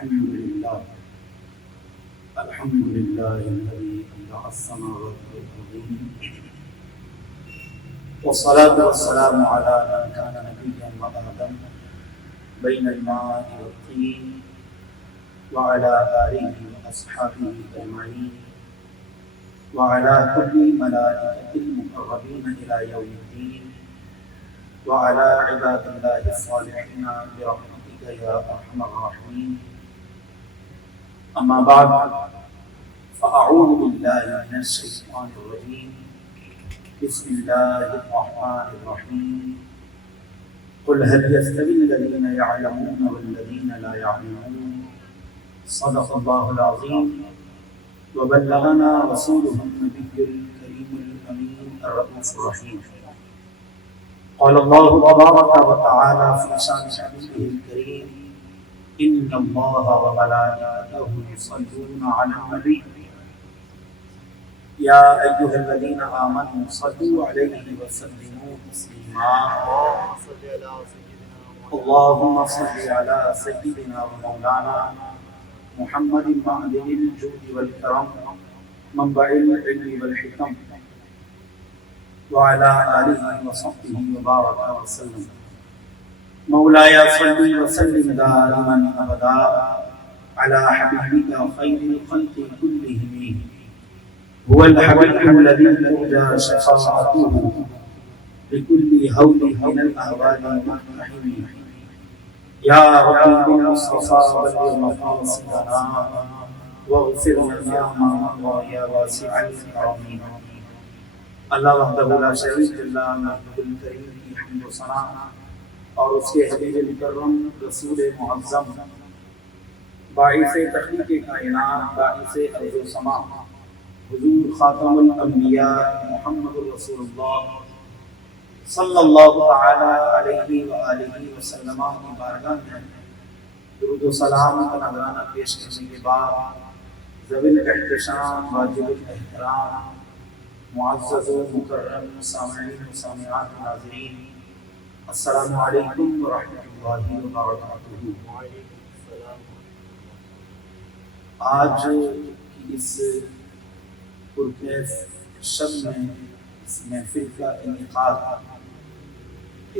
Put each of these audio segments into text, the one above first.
الحمد لله الذي أبدع السماوات والأرضين والصلاة والسلام على من كان نبيا وآدم بين الماء والطين وعلى آله وأصحابه أجمعين وعلى كل ملائكة المقربين إلى يوم الدين وعلى عباد الله الصالحين برحمتك يا أرحم الراحمين. أما بعد فأعوذ بالله من الشيطان الرجيم. بسم الله الرحمن الرحيم. قل هل يستوي الذين يعلمون والذين لا يعلمون. صدق الله العظيم وبلغنا رسوله النبي الكريم الأمين الرؤوف الرحيم. قال الله تبارك وتعالى في شان حبيبه الكريم: إن الله وملائكته يصلون على النبي يا أيها الذين آمنوا صلوا عليه وسلموا تسليما. اللهم صل على سيدنا ومولانا محمد معدن الجود والكرم منبع العلم والحكم وعلى آله وصحبه وبارك وسلم. مولاي صل وسلم دائما أبدا على حبيبك خير الخلق كلهم هو الحبيب الذي ترجى شفاعته بكل هول من الأهوال المقتحم. يا ربي بالمصطفى بلغ مقاصدنا واغفر لنا ما مضى يا واسع الكرم. اللہ وحدہ لا شریک اللہ محمد الکریم کی حمد و ثنا اور اس کے حبیب مکرم رسول معظم باعث تخلیق کائنات باعث ارض و سما حضور خاتم الانبیاء محمد رسول اللہ صلی اللہ تعالی علیہ وآلہ وسلم کی بارگاہ میں درود و سلام کا نذرانہ پیش کرنے کے بعد ذوی الاحتشام واجب الاحترام معزز و مکرم سامعین و سامعات ناظرین، السلام علیکم ورحمۃ اللہ وبرکاتہ۔ آج کی اس پرکیف شب میں اس محفل کا انعقاد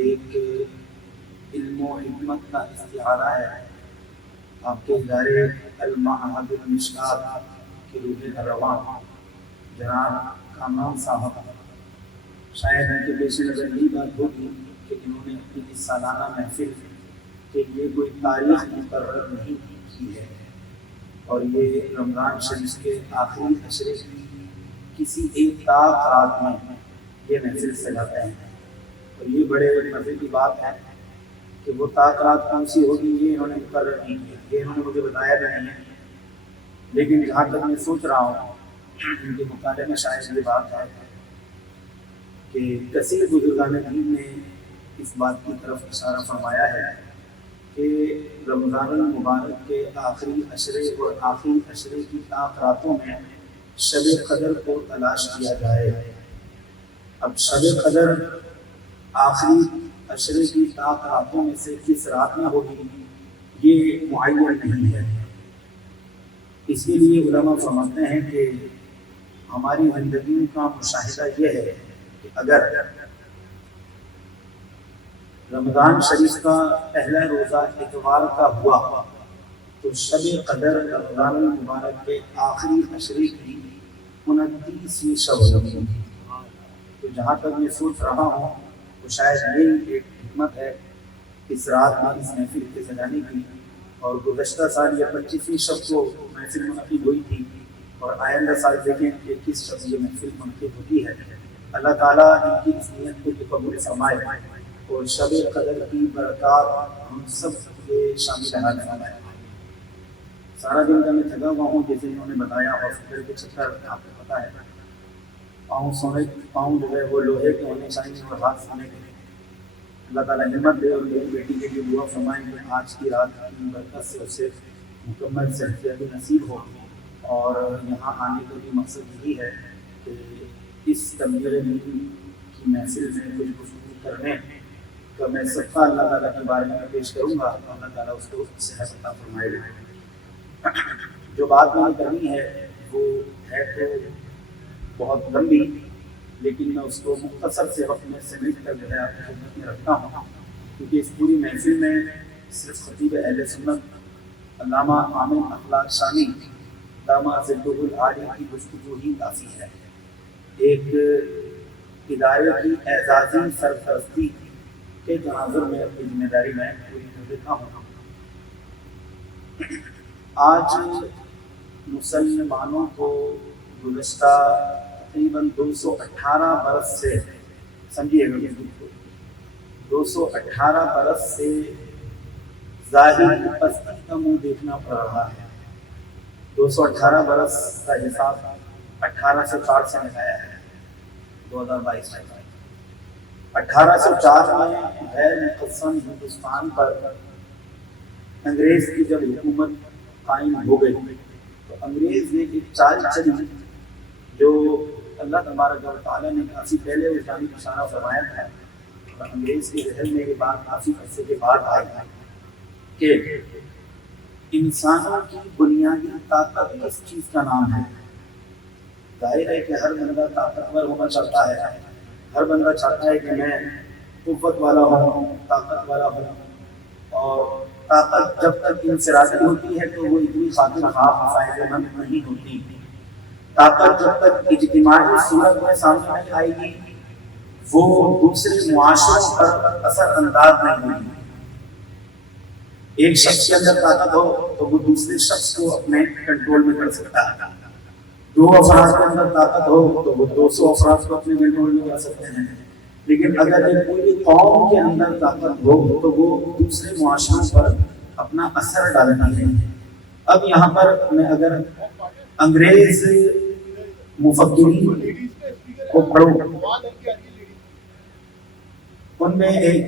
ایک علم و حکمت کا استعارہ ہے۔ آپ کے ادارے المعہد المشکات کے روح رواں جناب کامران صاحب، شاید ان کے پیش نظر یہی بات ہوگی کہ انہوں نے اپنی اس سالانہ محفل کے لیے کوئی تاریخ مقرر نہیں کی ہے، اور یہ رمضان شریف کے آخری عشرے کی کسی ایک طاق رات میں یہ محفل سجاتے ہیں، اور یہ بڑے مزے کی بات ہے کہ وہ طاق رات کون سی ہوگی یہ انہوں نے مقرر نہیں کیا، یہ انہوں نے مجھے بتایا بھی نہیں ہے، لیکن جہاں تک میں سوچ رہا ہوں ان کے مطالعے میں شاید یہ بات ہے کہ کثیر بزرگان دین نے اس بات کی طرف اشارہ فرمایا ہے کہ رمضان المبارک کے آخری عشرے اور آخری عشرے کی طاق راتوں میں شب قدر کو تلاش کیا جائے۔ اب شب قدر آخری عشرے کی طاق راتوں میں سے کس رات میں ہوگی یہ معین نہیں ہے۔ اس کے لیے علماء فرماتے ہیں کہ ہماری زندگیوں کا مشاہدہ یہ ہے کہ اگر رمضان شریف کا پہلا روزہ اتوار کا ہوا تو شب قدر رمضان المبارک کے آخری عشرے کی 29ویں شب ہوگی۔ تو جہاں تک میں سوچ رہا ہوں تو شاید یہ ایک حکمت ہے اس رات میں اس محفل کے سجانے کی، اور گزشتہ سال یہ 25ویں شب کو محفل منعقد ہوئی تھی، اور آئندہ سال دیکھیں کہ کس شب یہ محفل منعقد ہوتی ہے۔ اللہ تعالیٰ ان کی اس نیت کو قبول فرمائے اور شب قدر کی برکات ہم سب کے شامل فرمائے۔ سارا دن کا میں تھکا ہوا ہوں، جیسے انہوں نے بتایا، ہاسپٹل کے چکر آپ کو پتہ ہے، پاؤں جو ہے وہ لوہے کے ہونے چاہیے اور ہاتھ سونے کے۔ اللہ تعالیٰ ہمت دے اور میری بیٹی کے لیے دعا فرمائیں کہ آج کی رات کی برکت سے اسے مکمل صحت نصیب ہو، اور یہاں آنے کا بھی مقصد یہی ہے کہ اس تنویر نیند کی محفل میں کچھ گفتگو کرنے کا میں صدقہ اللہ تعالیٰ کی بارگاہ میں پیش کروں گا، اللہ تعالیٰ اس کو صحت عطا فرمائے گا۔ جو بات میں نے کرنی ہے وہ ہے تو بہت لمبی، لیکن میں اس کو مختصر سے وقت میں سمیٹ کر جو ہے آپ کی خدمت میں رکھتا ہوں، کیونکہ اس پوری محفل میں صرف خطیب اہل سنت علامہ عامر اخلاق ثانی دامہ ذلہ العالی کی گفتگو ہی کافی ہے۔ ایک ادارے کی اعزازی سرپرستی کے تناظر میں اپنی ذمہ داری میں پوری کر دیتا ہوں۔ آج مسلمانوں کو گزشتہ تقریباً 218 برس سے، سمجھیے گا 218 برس سے ظاہری پستی کا منہ دیکھنا پڑ رہا ہے۔ 218 برس کا حساب 1804 سے لگایا ہے 2022 میں۔ 1804 میں غیر مقسم ہندوستان پر انگریز کی جب حکومت قائم ہو گئی تو انگریز نے ایک چال چلی جو اللہ تبارک و تعالیٰ نے کافی پہلے اس جانب اشارہ فرمایا تھا، اور انگریز کے ذہن میں یہ بات کافی عرصے کے بعد آئی کہ انسانوں کی بنیادی طاقت کس چیز کا نام ہے۔ ظاہر ہے کہ ہر بندہ طاقتور ہونا چاہتا ہے، ہر بندہ چاہتا ہے کہ میں قوت والا ہوں، طاقت والا ہوں، اور طاقت جب تک انفرادی ہوتی ہے تو وہ اتنی خاطر خواہ فائدہ مند نہیں ہوتی۔ طاقت جب تک اجتماعی صورت میں سامنے نہیں آئے گی وہ دوسرے معاشروں پر اثر انداز نہیں ہوگی۔ ایک شخص کے اندر طاقت ہو تو وہ دوسرے شخص کو اپنے کنٹرول میں کر سکتا ہے، 2 افراد کے اندر طاقت ہو تو وہ 200 افراد کو اپنے کنٹرول میں کر سکتے ہیں، لیکن اگر ایک پوری قوم کے اندر طاقت ہو تو وہ دوسرے معاشروں پر اپنا اثر ڈالتی ہے۔ اب یہاں پر میں اگر انگریز مفکرین کو پڑھوں، ان میں ایک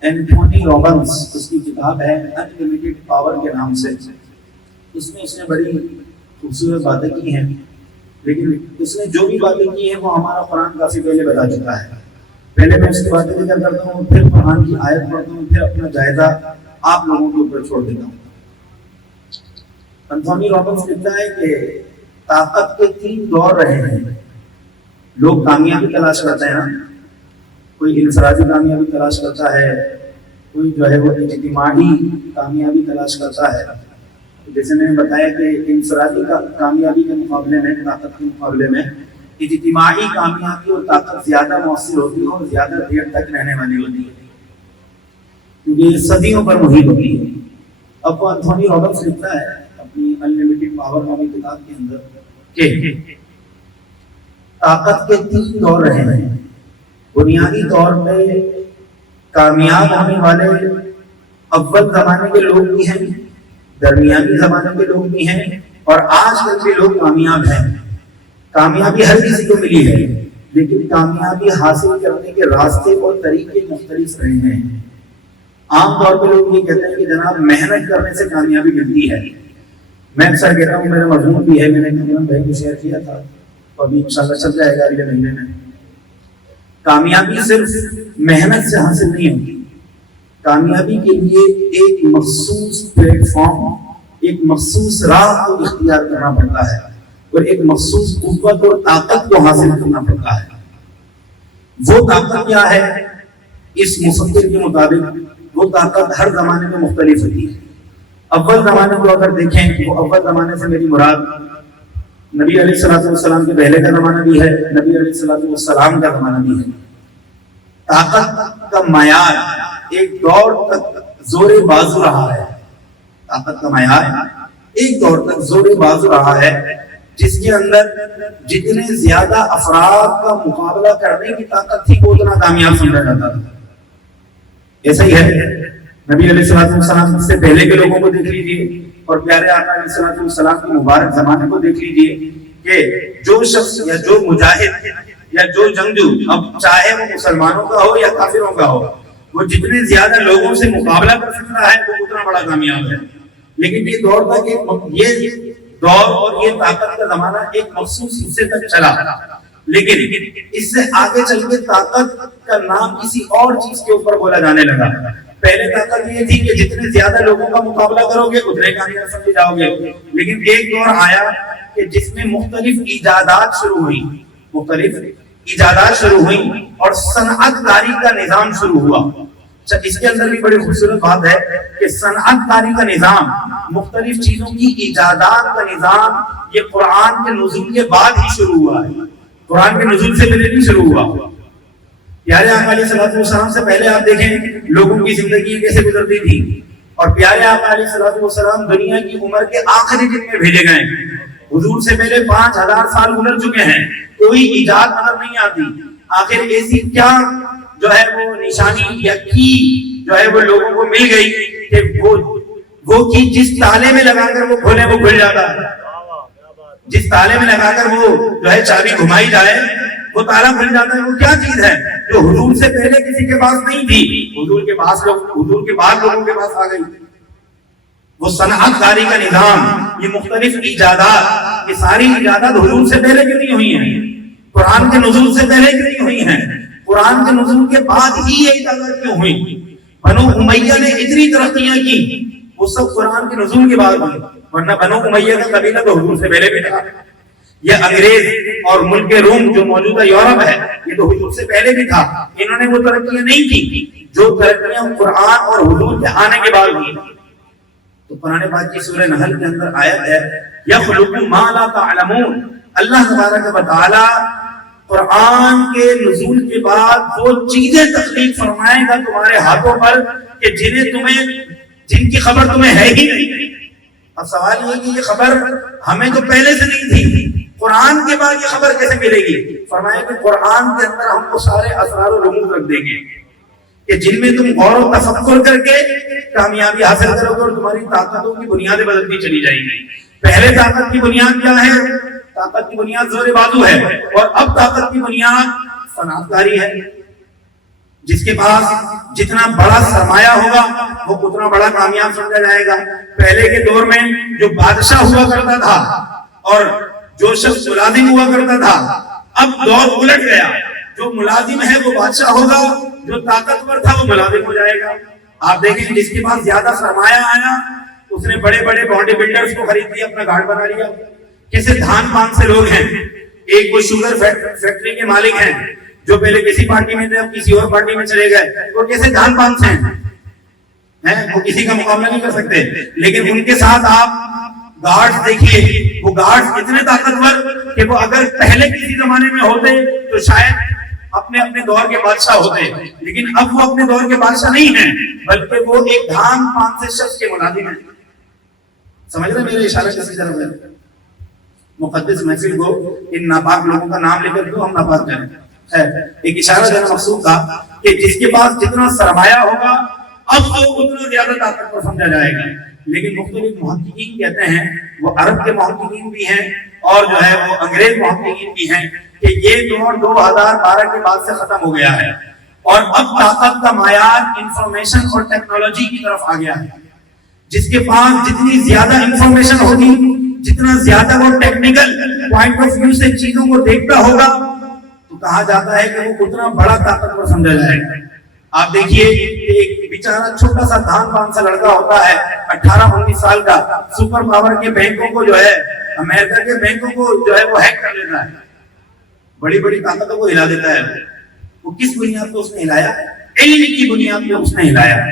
اینٹھونی رابنس، اس کی کتاب ہے انلیمیٹڈ پاور کے نام سے، اس میں اس نے بڑی خوبصورت باتیں کی ہیں، لیکن اس نے جو بھی باتیں کی ہیں وہ ہمارا قرآن کافی پہلے بتا چکا ہے۔ پہلے میں اس کی باتیں ذکر کرتا ہوں، پھر قرآن کی آیت پڑھتا ہوں، پھر اپنا جائزہ آپ لوگوں کے اوپر چھوڑ دیتا ہوں۔ اینٹھونی رابنس کہتا ہے کہ طاقت کے 3 دور رہے ہیں۔ لوگ کامیابی تلاش کرتے ہیں نا، کوئی انفرادی کامیابی تلاش کرتا ہے، کوئی جو ہے وہ اجتماعی کامیابی تلاش کرتا ہے۔ جیسے میں نے بتایا کہ انفرادی کامیابی کے مقابلے میں، طاقت کے مقابلے میں اجتماعی کامیابی اور طاقت زیادہ مؤثر ہوتی ہے اور زیادہ دیر تک رہنے والی ہوتی ہے، کیونکہ یہ صدیوں پر محیط ہوتی ہے۔ اب وہ اینٹھونی رابنس لکھتا ہے اپنی انلیمیٹڈ پاور نامی کتاب کے اندر کہ طاقت کے 3 دور رہے ہیں۔ بنیادی طور پہ کامیاب ہونے والے اول زمانے کے لوگ بھی ہیں، درمیانی زمانے کے لوگ بھی ہیں، اور آج کل کے لوگ کامیاب ہیں۔ کامیابی ہر کسی کو ملی ہے، لیکن کامیابی حاصل کرنے کے راستے اور طریقے مختلف رہے ہیں۔ عام طور پہ لوگ یہ کہتے ہیں کہ جناب محنت کرنے سے کامیابی ملتی ہے۔ میں اکثر کہتا ہوں، میرا مضمون بھی ہے، میں نے کمران بھائی کو شیئر کیا تھا، اور ابھی انشاءاللہ چل جائے گا اگلے مہینے میں۔ کامیابی صرف محنت سے حاصل نہیں ہوتی، کامیابی کے لیے ایک مخصوص پلیٹ فارم، ایک مخصوص راہ کو اختیار کرنا پڑتا ہے، اور ایک مخصوص قوت اور طاقت کو حاصل کرنا پڑتا ہے۔ وہ طاقت کیا ہے؟ اس مفکر کے مطابق وہ طاقت ہر زمانے میں مختلف ہوتی ہے۔ اول زمانے کو اگر دیکھیں، وہ اول زمانے سے میری مراد نبی علیہ الصلوۃ والسلام کے پہلے کا زمانہ بھی ہے، نبی علیہ الصلوۃ والسلام کا زمانہ بھی ہے۔ طاقت کا معیار ایک دور تک زور بازو رہا ہے، طاقت کا معیار ایک دور تک زور بازو رہا ہے، جس کے اندر جتنے زیادہ افراد کا مقابلہ کرنے کی طاقت تھی وہ اتنا کامیاب سمجھا جاتا تھا۔ ایسا ہی ہے، نبی علیہ الصلوۃ والسلام سے پہلے کے لوگوں کو دیکھ لیجیے، اور پیارے آقا علیہ الصلوۃ والسلام کے مبارک زمانے کو دیکھ لیجیے کہ جو شخص یا جو مجاہد یا جو جنگجو، اب چاہے وہ مسلمانوں کا ہو یا کافروں کا ہو، وہ جتنے زیادہ لوگوں سے مقابلہ کر سکتا ہے وہ اتنا بڑا کامیاب ہے۔ لیکن یہ دور تک یہ دور اور یہ طاقت کا زمانہ ایک مخصوص حصے تک چلا، لیکن اس سے آگے چل کے طاقت کا نام کسی اور چیز کے اوپر بولا جانے لگا۔ پہلے طاقت یہ تھی کہ جتنے زیادہ لوگوں کا مقابلہ کرو گے اتنے کامیاب سمجھے جاؤ گے، لیکن ایک دور آیا کہ جس میں مختلف ایجادات شروع ہوئی، مختلف ایجادات شروع ہوئی اور صنعت کاری کا نظام شروع ہوا۔ اس کے اندر بھی بڑی خوبصورت بات ہے کہ صنعت کاری کا نظام، مختلف چیزوں کی ایجادات کا نظام، یہ قرآن کے نزول کے بعد ہی شروع ہوا ہے، قرآن کے نزول سے پہلے نہیں شروع ہوا۔ پیارے آقا علیہ الصلوۃ والسلام سے پہلے آپ دیکھیں لوگوں کی زندگی کیسے گزرتی تھی، اور پیارے آقا علیہ الصلوۃ والسلام دنیا کی عمر کے آخری دن میں بھیجے گئے، حضور سے پہلے 5000 سال گزر چکے ہیں، کوئی ایجاد نظر نہیں آتی۔ آخر ایسی کیا جو ہے وہ نشانی یا کی جو ہے وہ لوگوں کو مل گئی کہ وہ کی جس تالے میں لگا کر وہ کھولے وہ کھل جاتا ہے، جس تالے میں لگا کر وہ جو ہے چابی گھمائی جائے وہ تالا کھل جاتا ہے۔ وہ کیا چیز ہے جو حضور سے پہلے کسی کے پاس نہیں تھی، حضور کے بعد لوگوں کے پاس آ گئی؟ وہ صنعت کاری کا نظام، یہ مختلف ایجادات، یہ ساری ایجادات حضور سے پہلے کتنی ہوئی ہیں، قرآن کے نزول سے پہلے کتنی ہوئی ہیں، قرآن کے نزول کے بعد ہی یہ ایجادات کیوں ہوئی؟ بنو امیہ نے اتنی ترقیاں کی، وہ سب قرآن کے نزول کے بعد ہوئی، ورنہ بنو امیہ کا قبیلہ تو حضور سے پہلے بھی تھا۔ یہ انگریز اور ملک روم جو موجودہ یورپ ہے، یہ تو حضور سے پہلے بھی تھا، انہوں نے وہ ترقیاں نہیں کی جو ترقیاں قرآن اور حضور کے آنے کے بعد ہوئی۔ تو قرآن پاک کی سورہ نحل کے اندر آیت ہے یخلق ما لا تعلمون، اللہ تبارک و تعالی قرآن کے نزول کے بعد وہ چیزیں تخلیق فرمائے گا تمہارے ہاتھوں پر کہ جن کی خبر تمہیں ہے ہی نہیں۔ اب سوال یہ کہ یہ خبر ہمیں تو پہلے سے نہیں تھی، قرآن کے بعد یہ خبر کیسے ملے گی؟ فرمایا کہ قرآن کے اندر ہم کو سارے اسرار و رموز رکھ دیں گے کہ جن میں تم غور و تفکر کر کے کامیابی حاصل کرو گے اور تمہاری طاقتوں کی بنیادیں بدلتی چلی جائیں گی۔ پہلے طاقت کی بنیاد کیا ہے؟ طاقت کی بنیاد زور بازو ہے، اور اب طاقت کی بنیاد صنعت کاری ہے۔ جس کے پاس جتنا بڑا سرمایہ ہوگا وہ اتنا بڑا کامیاب سمجھا جائے گا۔ پہلے کے دور میں جو بادشاہ ہوا کرتا تھا اور جو شخص ملازم ہوا کرتا تھا، اب دور الٹ گیا، جو ملازم ہے وہ بادشاہ ہوگا، جو طاقتور تھا وہ ملازم ہو جائے گا۔ آپ دیکھیں جس کے پاس زیادہ سرمایہ آیا اس نے بڑے بڑے باڈی بلڈرز کو خرید لیا، اپنا گھاٹ بنا لیا۔ کیسے دھان پان سے لوگ ہیں، ایک وہ شوگر فیکٹری کے مالک ہیں جو پہلے کسی پارٹی میں تھے اب کسی اور پارٹی میں چلے گئے، وہ کیسے دھان پان سے ہیں، وہ کسی کا مقابلہ نہیں کر سکتے، لیکن ان کے ساتھ آپ گارڈز دیکھیے، وہ گارڈز اتنے طاقتور کہ وہ اگر پہلے کسی زمانے میں ہوتے تو شاید اپنے دور کے بادشاہ ہوتے، لیکن اب وہ اپنے دور کے بادشاہ نہیں ہیں بلکہ وہ ایک دھان پان سے شخص کے ملازم ہیں۔ سمجھ رہے میرے اشارہ کسی طرف ہے؟ مقدس محفل کو ان ناپاک لوگوں کا نام لے کر کیوں ہم ناپاک کریں؟ ایک اشارہ دینا مقصود تھا کہ جس کے پاس جتنا سرمایہ ہوگا اب وہ اتنا زیادہ طاقتور سمجھا جائے گا۔ لیکن مختلف محققین کہتے ہیں، وہ عرب کے محققین بھی ہیں اور جو ہے وہ انگریز محققین بھی ہیں، کہ یہ دور 2012 کے بعد سے ختم ہو گیا ہے اور اب طاقت کا معیار انفارمیشن اور ٹیکنالوجی کی طرف آ گیا ہے۔ جس کے پاس جتنی زیادہ انفارمیشن ہوگی، جتنا زیادہ وہ ٹیکنیکل پوائنٹ آف ویو سے چیزوں کو دیکھتا ہوگا تو کہا جاتا ہے کہ وہ اتنا بڑا طاقتور سمجھا جائے گا۔ آپ دیکھیے ایک بیچارہ چھوٹا سا دھان پان سا لڑکا ہوتا ہے 18-19 سال کا، سپر پاور کے بینکوں کو جو ہے، امریکہ کے بینکوں کو جو ہے وہ ہیک کر لیتا ہے، بڑی بڑی طاقتوں کو ہلا دیتا ہے۔ وہ کس بنیاد پہ اس نے ہلایا؟ علم کی بنیاد پہ اس نے ہلایا۔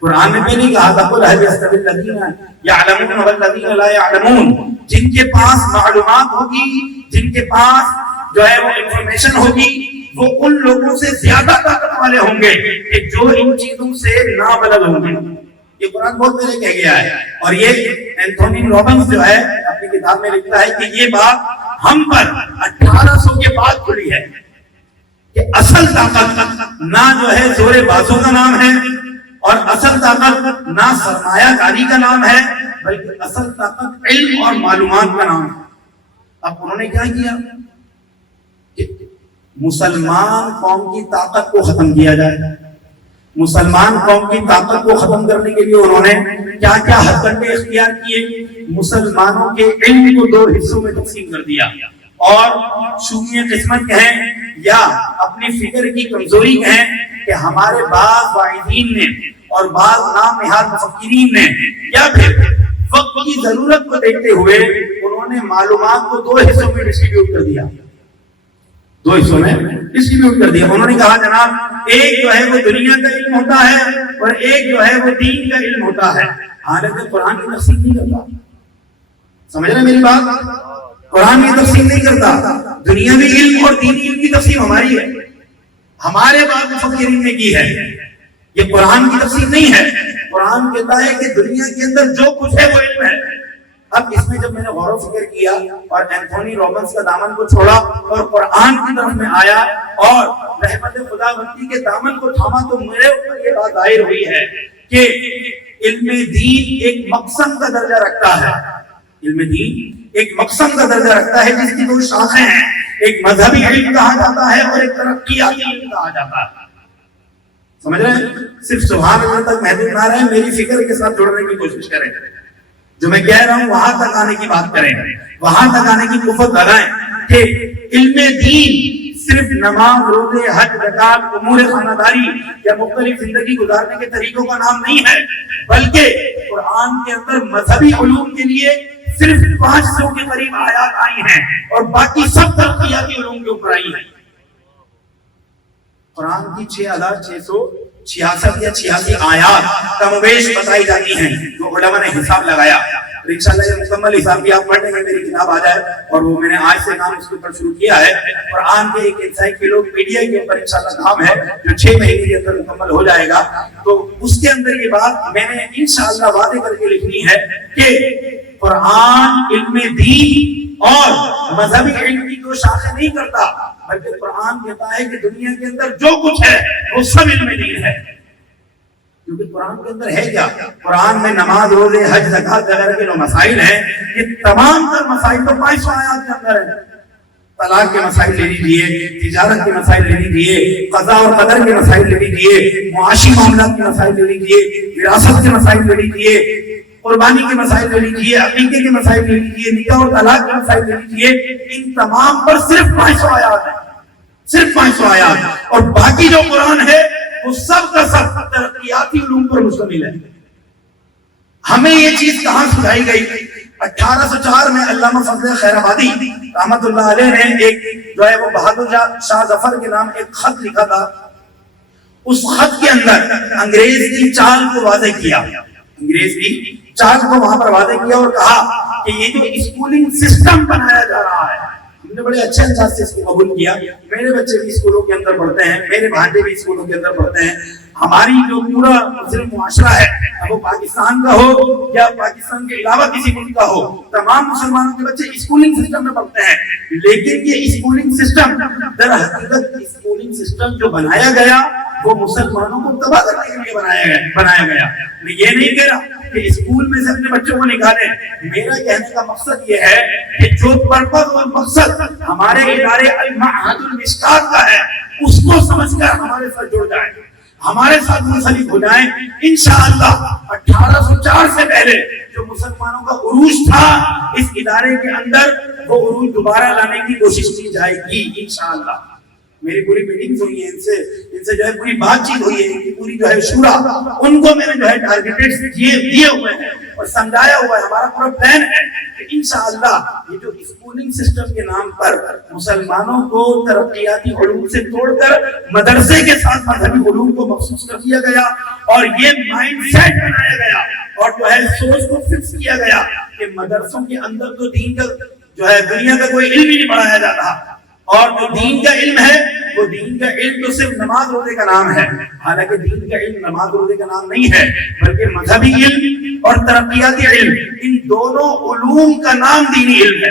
قرآن میں نہیں کہا تھا قل هل يستوي الذين يعلمون والذين لا يعلمون، جن کے پاس معلومات ہوگی، جن کے پاس جو ہے وہ انفارمیشن ہوگی، وہ ان لوگوں سے زیادہ طاقت والے ہوں گے کہ جو ان چیزوں سے نابلد ہوں گے۔ یہ قرآن بہت پہلے کہہ گیا ہے، اور یہ اینتھونی رابنس جو ہے اپنی کتاب میں لکھتا ہے کہ یہ بات ہم پر 1800 کے بعد کھلی ہے کہ اصل طاقت نہ جو ہے زور بازو کا نام ہے، اور اصل طاقت نہ سرمایہ کاری کا نام ہے، بلکہ اصل طاقت علم اور معلومات کا نام ہے۔ اب انہوں نے کیا کیا کہ مسلمان قوم کی طاقت کو ختم کیا جائے۔ مسلمان قوم کی طاقت کو ختم کرنے کے لیے انہوں نے کیا کیا ہتھکنڈے اختیار کیے؟ مسلمانوں کے علم کو 2 حصوں میں تقسیم کر دیا، اور شومیہ قسمت کہیں یا اپنی فکر کی کمزوری کہیں کہ ہمارے بعض واعظین نے اور بعض نام نہاد مفکرین نے یا پھر وقت کی ضرورت کو دیکھتے ہوئے انہوں نے معلومات کو 2 حصوں میں ڈسٹریبیوٹ کر دیا. 2 حصوں میں ڈسٹریبیوٹ کر دیا. انہوں نے کہا جناب ایک جو ہے وہ دنیا کا علم ہوتا ہے اور ایک جو ہے وہ دین کا علم ہوتا ہے. حالانکہ قرآن کی تفسیر نہیں کرتا. سمجھ رہے میری بات؟ قرآن کی تفسیر نہیں کرتا. دنیاوی علم اور دینی علم کی تفسیر ہماری ہے, ہمارے بعد مفکرین نے کی ہے. یہ قرآن کی تفسیر نہیں ہے. قرآن کہتا ہے کہ دنیا کے اندر جو کچھ ہے وہ علم ہے. اب اس میں جب میں نے غور و فکر کیا اور اینتھونی رابنس کا دامن کو چھوڑا اور قرآن کی طرف میں آیا اور رحمت خداوندی کے دامن کو تھاما تو میرے اوپر یہ بات ظاہر ہوئی ہے کہ علم دین ایک مقصد کا درجہ رکھتا ہے. علم دین ایک مقصد کا درجہ رکھتا ہے جس کی 2 شاخیں ہیں. ایک مذہبی علم کہا جاتا ہے اور ایک ترقیاتی علم کہا جاتا ہے. سمجھ رہے ہیں؟ صرف سبحان اللہ تک محدود نہ رہیں, میری فکر کے ساتھ جوڑنے کی کوشش کریں. جو میں کہہ رہا ہوں وہاں تک آنے کی بات کریں, وہاں تک آنے کی کفت لگائیں کہ علم دین صرف نماز, روزے, حج, زکات, امور خانہ داری یا مختلف زندگی گزارنے کے طریقوں کا نام نہیں ہے, بلکہ قرآن کے اندر مذہبی علوم کے لیے صرف 500 کے قریب آیات آئی ہیں اور باقی سب ترقیاتی علوم کے اوپر آئی ہیں. قرآن کی 6666 یا 86 آیات کم و بیش بتائی جاتی ہیں جو علماء نے حساب لگایا. انشاءاللہ یہ مکمل حساب بھی آپ پڑھ لیں گے, میری کتاب آ جائے اور وہ میں نے آج سے کام اس کے اوپر شروع کیا ہے. قرآن کے ایک انسائکلوپیڈیا کے اوپر انشاءاللہ کام ہے جو 6 مہینے کے اندر مکمل ہو جائے گا. تو اس کے اندر یہ بات میں نے انشاءاللہ وعدے کر کے لکھنی ہے کہ قرآن علم دین اور مذہبی علم کی 2 شاخیں نہیں کرتا, بلکہ قرآن کہتا ہے کہ دنیا کے اندر جو کچھ ہے وہ سب علم دین ہے. کیونکہ قرآن کے اندر ہے کیا؟ قرآن میں نماز, روزے, حج, زکات وغیرہ کے جو مسائل ہیں یہ تمام تر مسائل تو 500 آیات کے اندر ہیں. طلاق کے مسائل لے لیجیے, تجارت کے مسائل لے لیجیے, قضاء اور قدر کے مسائل لے لیجیے, معاشی معاملات کے مسائل لے لیجیے, وراثت کے مسائل لے لیجیے, قربانی کے مسائل لے لیجیے, عقیقے کے مسائل لے لیجیے, نکاح اور طلاق کے مسائل لے لیجیے. ان تمام پر صرف 500 آیات ہیں, صرف 500 آیات. اور باقی جو قرآن ہے وہ سب کا سب ترقیاتی علوم پر مشتمل ہے. ہمیں یہ چیز کہاں سکھائی گئی؟ 1804 میں علامہ فضل خیر آبادی رحمت اللہ علیہ نے ایک جو ہے وہ بہادر شاہ ظفر کے نام ایک خط لکھا تھا. اس خط کے اندر انگریز کی چال کو واضح کیا, انگریز کی چال کو وہاں پر واضح کیا اور کہا کہ یہ جو اسکولنگ سسٹم بنایا جا رہا ہے ہم نے بڑے اچھے انداز سے اس کو قبول کیا. میرے بچے بھی اسکولوں کے اندر پڑھتے ہیں, میرے بھانجے بھی اسکولوں کے اندر پڑھتے ہیں. ہماری جو پورا مسلم معاشرہ ہے, وہ پاکستان کا ہو یا پاکستان کے علاوہ کسی ملک کا ہو, تمام مسلمانوں کے بچے اسکولنگ سسٹم میں پڑھتے ہیں. لیکن یہ اسکولنگ سسٹم در حقیقت اسکولنگ سسٹم جو بنایا گیا وہ مسلمانوں کو تباہ کرنے کے لیے بنایا گیا. میں یہ نہیں کہہ رہا کہ اسکول میں سے اپنے بچوں کو نکالیں. میرا کہنے کا مقصد یہ ہے کہ جو پرپس اور مقصد ہمارے ادارے المعہد المشکات کا ہے اس کو سمجھ کر ہمارے ساتھ جڑ جائیں, ہمارے ساتھ منسلک ہو جائیں. انشاءاللہ 1804 سے پہلے جو مسلمانوں کا عروج تھا اس ادارے کے اندر وہ عروج دوبارہ لانے کی کوشش کی جائے گی انشاءاللہ. میری پوری میٹنگز ہوئی ہیں, ان سے جو ہے پوری بات چیت ہوئی ہے, ان کی پوری جو ہے شورا ان کو میں نے جو ہے ٹارگیٹڈ دیے ہوئے ہیں اور سمجھایا ہوا ہے. ہمارا پورا پلان ہے کہ انشاءاللہ یہ جو اسکولنگ سسٹم کے نام پر مسلمانوں کو ترقیاتی علوم سے توڑ کر مدرسے کے ساتھ مذہبی علوم کو مخصوص کر دیا گیا اور یہ مائنڈ سیٹ بنایا گیا اور جو ہے سوچ کو فکس کیا گیا کہ مدرسوں کے اندر تو دین کا جو ہے دنیا کا کوئی علم ہی نہیں پڑھایا جاتا, اور جو دین کا علم ہے وہ دین کا علم تو صرف نماز روزے کا نام ہے. حالانکہ دین کا علم نماز روزے کا نام نہیں ہے بلکہ مذہبی علم اور ترقیاتی علم, ان دونوں علوم کا نام دینی علم ہے.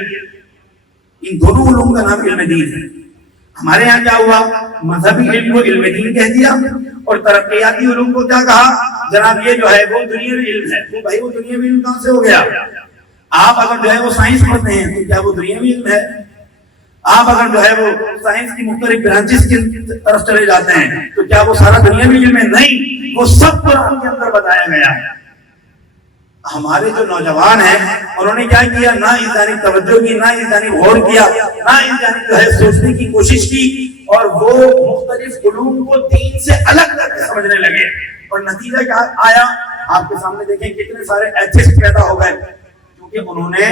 ان دونوں علوم کا نام علم دین ہے. ہمارے یہاں کیا ہوا, مذہبی علم کو علم دین کہہ دیا اور ترقیاتی علوم کو کیا کہا, جناب یہ جو ہے وہ دنیاوی علم ہے. تو بھائی وہ دنیاوی علم کہاں سے ہو گیا؟ آپ اگر جو ہے وہ سائنس پڑھتے ہیں تو کیا وہ دنیاوی علم ہے؟ آپ اگر جو ہے وہ سائنس کی مختلف برانچز کی طرف چلے جاتے ہیں تو کیا وہ سارا دنیاوی علم ہے؟ نہیں, وہ سب قرآن کے اندر بتایا گیا ہے. ہمارے جو نوجوان ہیں انہوں نے کیا کیا, نہ اس جانب توجہ کی, نہ اس جانب غور کیا, نہ اس جانب جو ہے سوچنے کی کوشش کی, اور وہ مختلف علوم کو دین سے الگ کر کے سمجھنے لگے. اور نتیجہ کیا آیا آپ کے سامنے دیکھیں، کتنے سارے ایتھسٹ پیدا ہو گئے، کیونکہ انہوں نے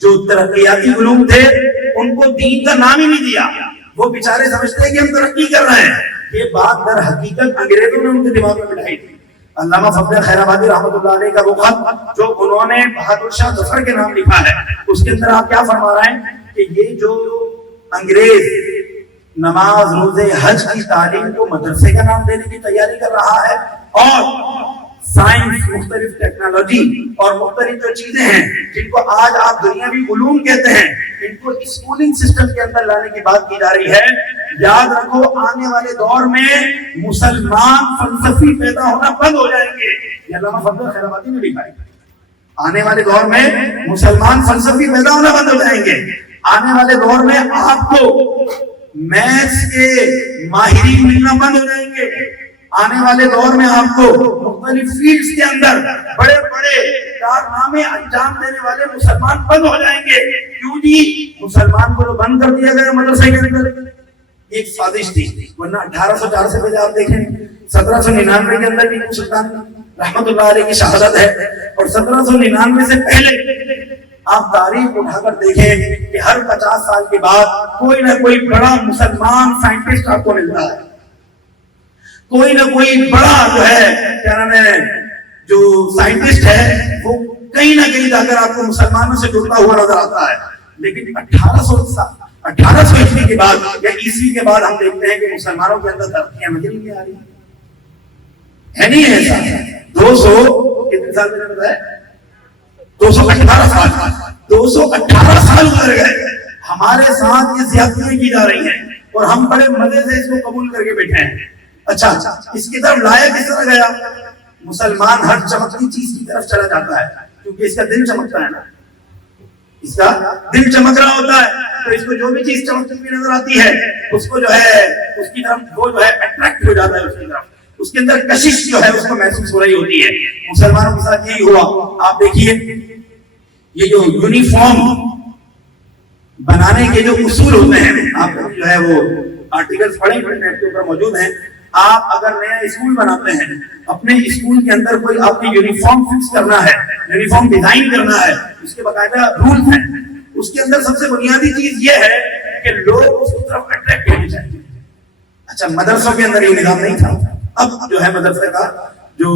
جو ترقیاتی علوم تھے ان کو دین کا نام ہی نہیں دیا. وہ بیچارے سمجھتے ہیں کہ ہم ترقی کر رہے ہیں. یہ بات در حقیقت انگریزوں نے ان کے دماغ میں بٹھائی تھی. علامہ فضل خیر آبادی رحمۃ اللہ علیہ کا وہ خط جو انہوں نے بہادر شاہ ظفر کے نام لکھا ہے، اس کے اندر آپ کیا فرما رہے ہیں کہ یہ جو انگریز نماز روزے حج کی تعلیم کو مدرسے کا نام دینے کی تیاری کر رہا ہے، اور سائنس، مختلف ٹیکنالوجی اور مختلف جو چیزیں ہیں جن کو آج آپ دنیاوی علوم کہتے ہیں، ان کو اسکولنگ سسٹم کے اندر لانے کی بات کی جا رہی ہے. یاد رکھو آنے والے دور میں مسلمان فلسفی پیدا ہونا بند ہو جائیں گے. یہ علامہ فضل خیر آبادی نے لکھا ہے. آنے والے دور میں مسلمان فلسفی پیدا ہونا بند ہو جائیں گے. آنے والے دور میں آپ کو میتھس کے ماہرین ملنا بند ہو جائیں گے. آنے والے دور میں آپ کو مختلف فیلڈز کے اندر بڑے بڑے کارنامے انجام دینے والے مسلمان بند ہو جائیں گے. کیوں جی؟ مسلمان کو تو بند کر دیا گیا مدرسے کے اندر. ایک سازش تھی، ورنہ 1804 سے پہلے آپ دیکھیں 1799 کے اندر ٹیپو سلطان رحمت اللہ علیہ کی شہادت ہے، اور 1799 سے پہلے آپ تاریخ اٹھا کر دیکھیں کہ ہر 50 سال کے بعد کوئی نہ کوئی بڑا مسلمان سائنٹسٹ آپ کو ملتا ہے. کوئی نہ کوئی بڑا جو ہے کیا نام ہے جو سائنٹسٹ ہے وہ کہیں نہ کہیں جا کر آپ کو مسلمانوں سے جڑتا ہوا نظر آتا ہے. لیکن 1800 عیسوی کے بعد یا عیسوی کے بعد ہم دیکھتے ہیں کہ مسلمانوں کے اندر ترقیاں نظر نہیں آ رہی ہے. نہیں ہے ایسا. 200 کتنے سال میں نے بتایا 218 سال 218 سال گزر گئے. ہمارے ساتھ یہ زیادتیاں کی جا رہی ہیں اور ہم بڑے مزے سے اس کو قبول کر کے بیٹھے ہیں. اچھا اس کی طرف لایا کس طرح گیا؟ مسلمان ہر چمکتی چیز کی طرف چلا جاتا ہے کیونکہ اس کا دل چمکتا ہے نا. اس کا دل چمک رہا ہوتا ہے تو اس کو جو بھی چیز چمکتی ہوئی نظر آتی ہے اس کو جو ہے اس کی طرف وہ جو ہے اٹریکٹ ہو جاتا ہے اس کی طرف. اس کے اندر کشش جو ہے اس کو محسوس ہو رہی ہوتی ہے. مسلمانوں کے ساتھ یہی ہوا. آپ دیکھیے یہ جو یونیفارم بنانے کے جو اصول ہوتے ہیں، آپ جو ہے وہ آرٹیکلز پڑھیں انٹرنیٹ کے اوپر موجود ہیں. آپ اگر نیا اسکول بناتے ہیں، اپنے اسکول کے اندر کوئی آپ نے یونیفارم فکس کرنا ہے، یونیفارم ڈیزائن کرنا ہے، اس کے باقاعدہ رولز ہیں. اس کے اندر سب سے بنیادی چیز یہ ہے کہ لوگ اس کی طرف اٹریکٹ ہونے چاہیے. اچھا مدرسوں کے اندر یہ نظام نہیں تھا. اب جو ہے مدرسے کا جو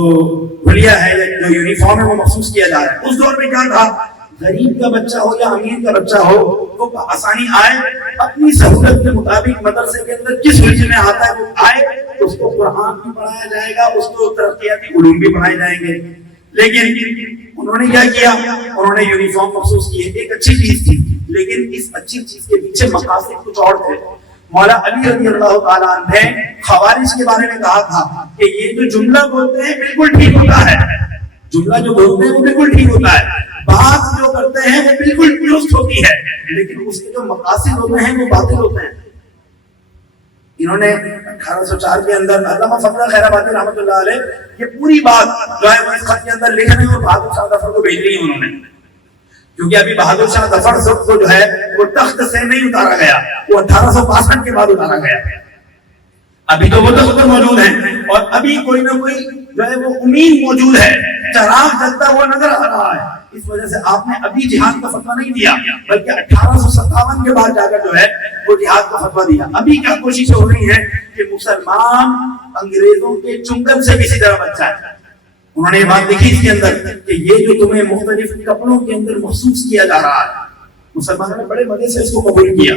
حلیہ ہے جو یونیفارم ہے وہ مخصوص کیا جا رہا ہے. اس دور میں کیا تھا؟ غریب کا بچہ ہو یا امیر کا بچہ ہو وہ آسانی آئے، اپنی سہولت کے مطابق مدرسے کے اندر جس وجہ میں آتا ہے وہ آئے، اس کو قرآن بھی پڑھایا جائے گا، اس کو ترقیاتی علوم بھی پڑھائے جائیں گے. لیکن انہوں نے کیا کیا؟ انہوں نے یونیفارم مخصوص کی. ایک اچھی چیز تھی لیکن اس اچھی چیز کے پیچھے مقاصد کچھ اور تھے. مولا علی رضی اللہ تعالیٰ عنہ نے خوارج کے بارے میں کہا تھا کہ یہ جو جملہ بولتے ہیں بالکل ٹھیک ہوتا ہے، جملہ جو بولتے ہیں وہ بالکل ٹھیک ہوتا ہے، بات جو کرتے ہیں وہ بالکل درست ہوتی ہے، لیکن اس کے جو مقاصد ہوتے ہیں وہ باطل ہوتے ہیں. انہوں نے 1804 کے اندر علامہ فضل خیر آبادی رحمۃ اللہ علیہ یہ پوری بات جو ہے وہ اس خط کے اندر لکھ رہے ہیں اور بہادر شاہ ظفر کو بھیج رہی ہیں انہوں نے. کیونکہ ابھی بہادر شاہ ظفر کو جو ہے وہ تخت سے نہیں اتارا گیا، وہ 1862 کے بعد اتارا گیا. ابھی تو وہ تخت پر موجود ہیں اور ابھی کوئی نہ کوئی جو ہے وہ امید موجود ہے، چراغ جلتا ہوا نظر آ رہا ہے. اس وجہ سے آپ نے ابھی جہاد کا فتویٰ نہیں دیا بلکہ 1857 کے بعد جا کر جو ہے وہ جہاد کا فتویٰ دیا. ابھی کیا کوشش ہو رہی ہے کہ مسلمان انگریزوں کے چنگل سے کسی طرح بچ جائے. انہوں نے یہ بات دیکھی اس کے اندر کہ یہ جو تمہیں مختلف کپڑوں کے اندر محسوس کیا جا رہا ہے، مسلمانوں نے بڑے مزے سے اس کو قبول کیا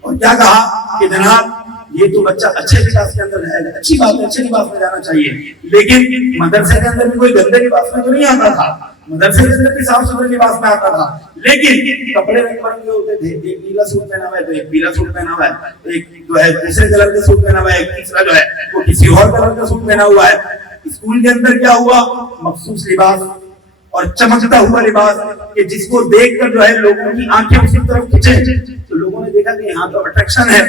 اور کیا کہا کہ جناب یہ تو بچہ اچھے لباس کے اندر ہے، اچھی بات ہے، اچھے لباس میں جانا چاہیے، لیکن مدرسے کے اندر بھی کوئی گندے لباس میں تو نہیں آتا تھا، مدرسے کے اندر بھی صاف ستھرے لباس میں آتا تھا، لیکن کپڑے رنگ برنگے ہوتے تھے. ایک نیلا سوٹ پہنا ہوا ہے تو ایک پیلا سوٹ پہنا ہوا ہے، ایک جو ہے دوسرے کلر کا سوٹ پہنا ہوا ہے، ایک تیسرا جو ہے وہ کسی اور کلر کا سوٹ پہنا ہوا ہے. اسکول کے اندر کیا ہوا؟ مخصوص لباس اور چمکتا ہوا لباس کہ جس کو دیکھ کر جو ہے لوگوں کی آنکھیں اسی طرف کھینچیں. تو لوگوں نے دیکھا کہ یہاں تو اٹریکشن ہے،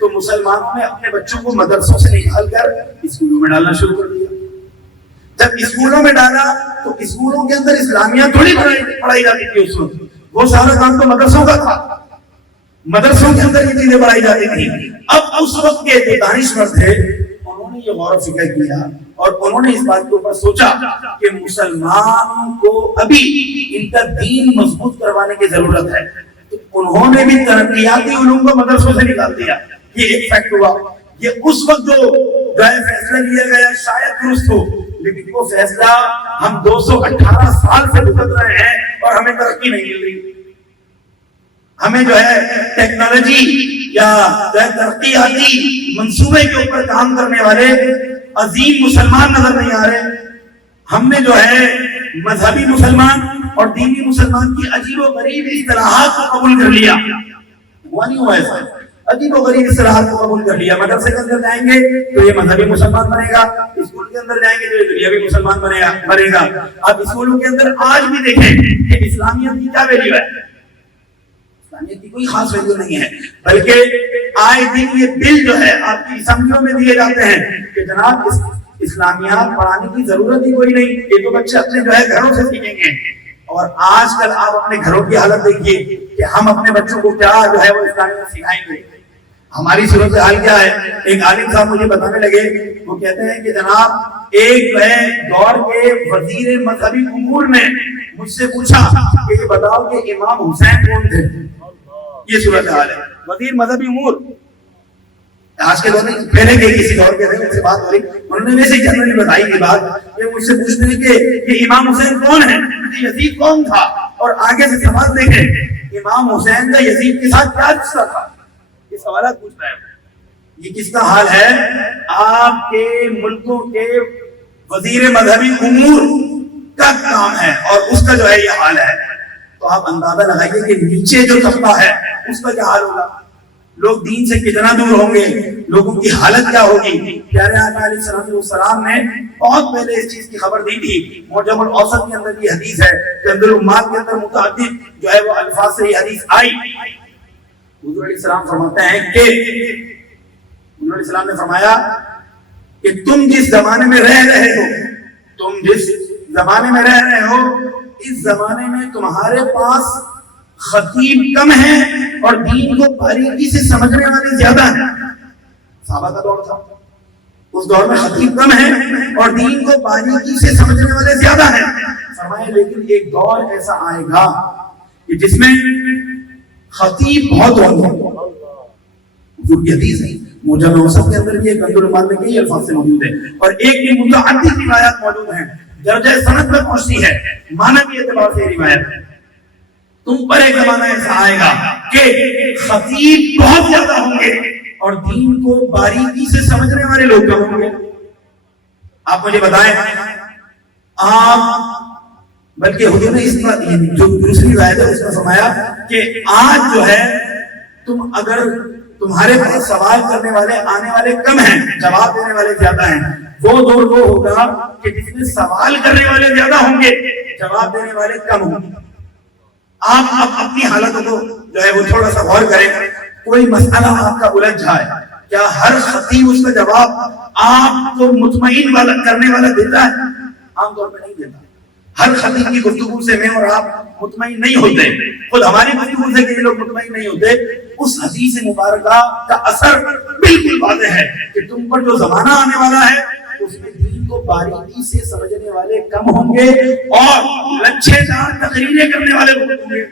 تو مسلمانوں نے اپنے بچوں کو مدرسوں سے نکال کر اسکولوں میں ڈالنا شروع کر دیا. جب اسکولوں میں ڈالا تو اسکولوں کے اندر اسلامیہ تھوڑی پڑھائی جاتی تھی اس وقت، وہ سارا کام تو مدرسوں کا تھا، مدرسوں کے اندر یہ چیزیں پڑھائی جاتی تھی. اب اس وقت کے جو دانشور تھے انہوں نے یہ غور و فکر کیا اور انہوں نے اس بات کے اوپر سوچا کہ مسلمانوں کو ابھی ان کا دین مضبوط کروانے کی ضرورت ہے، تو انہوں نے بھی ترقیاتی علوم کو مدرسوں سے نکال دیا. یہ ایک فیکٹ ہوا. یہ اس وقت جو فیصلہ لیا گیا شاید درست ہو، لیکن وہ فیصلہ ہم 218 سال سے بھگت رہے ہیں اور ہمیں ترقی نہیں مل رہی. ہمیں جو ہے ٹیکنالوجی یا ترقیاتی منصوبے کے اوپر کام کرنے والے عظیم مسلمان نظر نہیں آ رہے. ہم نے جو ہے مذہبی مسلمان اور دینی مسلمان کی عجیب و غریب اصطلاحات کو قبول کر لیا. ہوا نہیں ہوا ایسا؟ عجیب و غریب اصطلاحات کو قبول کر لیا. مدرسے کے اندر جائیں گے تو یہ مذہبی مسلمان بنے گا، اسکول کے اندر جائیں گے تو یہ دنیاوی مسلمان بنے گا. اب اسکولوں کے اندر آج بھی دیکھیں کہ اسلامیت کی کیا ویلیو ہے؟ اسلامیت کی کوئی خاص ویلیو نہیں ہے، بلکہ آئے دن یہ بل جو ہے آپ کی اسمبلیوں میں دیے جاتے ہیں کہ جناب اسلامیات پڑھانے کی ضرورت ہی کوئی نہیں، یہ تو بچے اپنے جو ہے گھروں سے سیکھیں گے. اور آج کل آپ اپنے گھروں کی حالت دیکھیے کہ ہم اپنے بچوں کو کیا جو ہے وہ اسلامیات سکھائیں گے. ہماری صورتحال کیا ہے؟ ایک عالم صاحب مجھے بتانے لگے، وہ کہتے ہیں کہ جناب ایک دور کے وزیر مذہبی امور نے مجھ سے پوچھا کہ یہ بتاؤ کہ امام حسین کون تھے. یہ صورتحال ہے وزیر مذہبی امور. آج کے دور میں پہلے کے کسی دور کے تھے، ان سے بات ہو رہی، انہوں نے ویسے جنرلی بتائی یہ بات کہ مجھ سے پوچھتے ہیں کہ یہ امام حسین کون ہے، یزید کون تھا، اور آگے سے سوال دیکھیں امام حسین کا یزید کے ساتھ کیا رشتہ تھا. یہ سوالات پوچھ رہے ہیں. یہ کس کا حال ہے؟ آپ کے ملکوں کے وزیر مذہبی امور کا کام ہے اور اس کا جو ہے یہ حال ہے. تو آپ اندازہ لگائیے کہ نیچے جو طبقہ ہے اس کا کیا حال ہوگا. لوگ دین سے کتنا دور ہوں گے، لوگوں کی حالت کیا ہوگی. پیارے آقا علیہ السلام نے بہت پہلے اس چیز کی خبر دی تھی. معجم الاوسط کے اندر یہ حدیث ہے، جلد الامات کے اندر متعدد جو ہے وہ الفاظ سے یہ حدیث آئی. حضور علیہ السلام فرماتے ہیں کہ حضور علیہ السلام نے فرمایا کہ تم جس زمانے میں رہ رہے ہو اس زمانے میں تمہارے پاس خطیب کم ہیں اور دین کو باریکی سے سمجھنے والے زیادہ ہیں. صحابہ کا دور تھا، اس دور میں خطیب کم ہیں اور دین کو باریکی سے سمجھنے والے زیادہ ہیں. فرمایا لیکن ایک دور ایسا آئے گا کہ جس میں خطیب بہت ہوں گے. حضور کی حدیث ہے، معجم اوسط کے اندر بھی کنز الایمان میں کئی الفاظ سے موجود ہے اور ایک بھی متعدد روایات موجود ہیں، درجہ سند میں پہنچتی ہے، معنوی اعتبار سے روایت ہے. تم پر ایک زمانہ ایسا آئے گا کہ خطیب بہت زیادہ ہوں گے اور دین کو باریکی سے سمجھنے والے لوگ کم ہوں گے. آپ مجھے بتائیں، آپ بلکہ حضور نے اس پر جو دوسری روایت ہے اس میں فرمایا کہ آج جو ہے اگر تمہارے پاس سوال کرنے والے آنے والے کم ہیں، جواب دینے والے زیادہ ہیں، وہ دور وہ ہوگا کہ جس میں سوال کرنے والے زیادہ ہوں گے، جواب دینے والے کم ہوں گے. آپ اب اپنی حالتوں کو جو ہے وہ تھوڑا سا غور کریں. کوئی مسئلہ آپ کا الجھ جائے، کیا ہر خطیب اس کا جواب آپ کو مطمئن کرنے والا دیتا ہے؟ عام طور پہ نہیں دیتا. ہر خطیب کی گفتگو سے میں اور آپ مطمئن نہیں ہوتے، خود ہماری گفتگو سے کئی لوگ مطمئن نہیں ہوتے. اس حدیث مبارکہ کا اثر بالکل واضح ہے کہ تم پر جو زمانہ آنے والا ہے اس میں دین کو باریکی سے سمجھنے والے کم ہوں گے اور لچھے دار تقریریں کرنے والے بہت ہوں گے.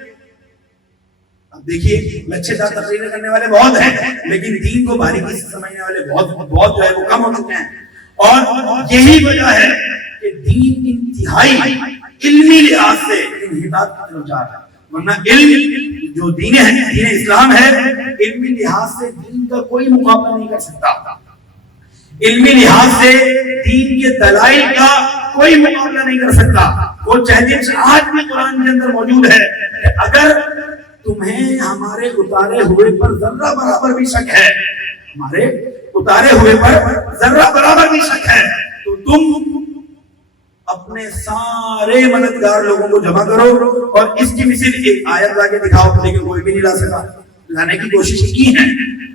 اب دیکھیے لچھے دار تقریریں کرنے والے بہت ہیں لیکن دین کو باریکی سے سمجھنے والے بہت جو ہے وہ کم ہو چکے ہیں. اور یہی وجہ ہے کہ دین انتہائی علمی لحاظ سے انحطاط کی طرف جا رہا ہے. ورنہ علم جو دین ہے، دین اسلام ہے، علمی لحاظ سے دین کا کوئی مقابلہ نہیں کر سکتا. علمی لحاظ سے دین کے دلائل کا کوئی مقابلہ نہیں کر سکتا. وہ چیلنج آج بھی قرآن کے اندر موجود ہے کہ اگر تمہیں ہمارے اتارے ہوئے پر ذرہ برابر بھی شک ہے، ہمارے اتارے ہوئے پر ذرہ برابر بھی شک ہے، تو تم اپنے سارے مددگار لوگوں کو جمع کرو اور اس کی مثال ایک آیت لا کے دکھاؤ. لیکن کوئی بھی نہیں لا سکا. لانے کی کوشش کی ہے.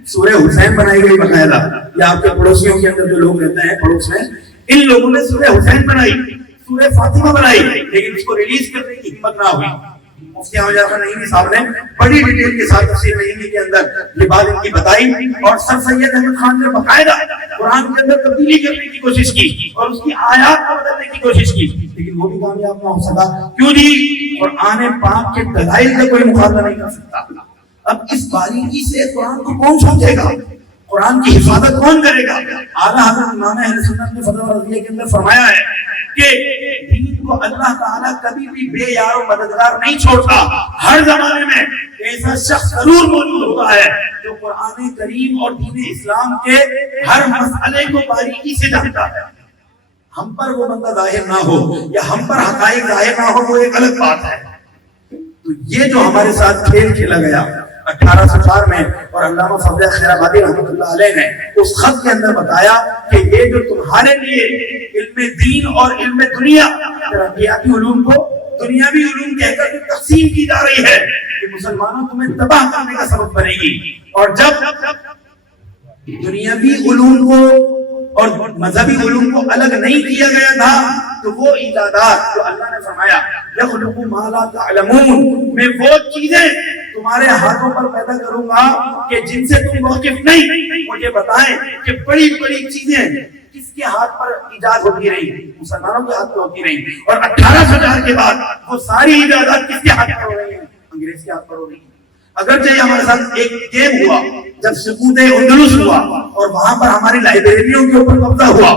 سورہ حسین بنائی گئی باقاعدہ، یا آپ کے پڑوسیوں کے اندر جو لوگ رہتے ہیں پڑوس میں، ان لوگوں نے سورہ حسین بنائی، سورہ فاطمہ بنائی، لیکن اس کو ریلیز کرنے کی ہمت نہ ہوئی. مفتی احمد جعفر نعیمی صاحب نے بڑی ڈیٹیل کے ساتھ تفسیر نعیمی کے اندر یہ بات ان کی بتائی، اور سر سید احمد خان نے باقاعدہ قرآن کے اندر تبدیلی کرنے کی کوشش کی اور اس کی آیات کو بدلنے کی کوشش کی، لیکن وہ بھی کامیاب نہ ہو سکا۔ کیوں جی؟ قرآن پاک کے دلائل کا کوئی مقابلہ نہیں کر سکتا۔ اب اس باریکی سے قرآن کو کون سمجھے گا؟ قرآن کی حفاظت کون کرے گا؟ اعلیٰ حضرت امام اہل سنت نے فتح رضیہ کے اندر فرمایا ہے کہ دین کو اللہ تعالیٰ کبھی بھی بے یار و مددگار نہیں چھوڑتا۔ ہر زمانے میں ایسا شخص ضرور موجود ہوتا ہے جو قرآن کریم اور دین اسلام کے ہر مسئلے کو باریکی سے جانتا ہے۔ ہم پر وہ بندہ ظاہر نہ ہو یا ہم پر حقائق ظاہر نہ ہو وہ ایک الگ بات ہے۔ تو یہ جو ہمارے ساتھ کھیل کھیلا گیا 1804 میں، اور علامہ فضل خیر آبادی رحمۃ اللہ علیہ نے اس خط کے اندر بتایا کہ یہ جو تمہارے لیے علم دین اور علم دنیا، ترقیاتی علوم کو دنیاوی علوم کہہ کر تقسیم کی جا رہی ہے، کہ مسلمانوں تمہیں تباہ کرنے کا سبب بنے گی۔ اور جب دنیاوی علوم کو اور مذہبی علوم کو الگ نہیں کیا گیا تھا تو وہ ایجادات جو اللہ نے فرمایا یخلق ما لا تعلمون، میں وہ چیزیں تمہارے ہاتھوں پر پیدا کروں گا کہ جن سے تم واقف نہیں، مجھے بتائیں کہ بڑی بڑی چیزیں کس کے ہاتھ پر ایجاد ہوتی رہی؟ مسلمانوں کے ہاتھ پر ہوتی رہی، اور 1804 کے بعد وہ ساری ایجادات کس کے ہاتھ پر ہو رہی ہیں؟ انگریز کے ہاتھ پر ہو رہی ہیں۔ اگرچہ ہمارے ساتھ ایک گیم ہوا جب سقوط اندلس ہوا اور وہاں پر ہماری لائبریریوں کے اوپر قبضہ ہوا،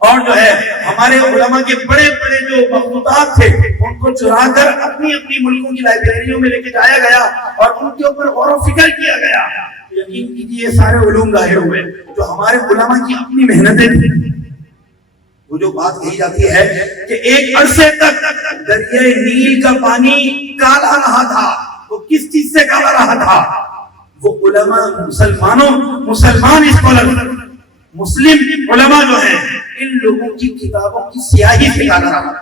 اور جو ہے ہمارے علماء کے بڑے بڑے جو مخطوطات تھے ان کو چرا کر اپنی اپنی ملکوں کی لائبریریوں میں لے کے جایا گیا اور ان کے اوپر غور و فکر کیا گیا۔ یقین کیجیے یہ سارے علوم ظاہر ہوئے جو ہمارے علماء کی اپنی محنتیں تھیں۔ وہ جو بات کہی جاتی ہے کہ ایک عرصے تک دریائے نیل کا پانی کالا رہا تھا، وہ کس چیز سے کالا رہا تھا؟ وہ علماء مسلمان اسکالر مسلم علماء جو ہیں ان لوگوں کی کتابوں کی سیاہی سے کالا رہا تھا۔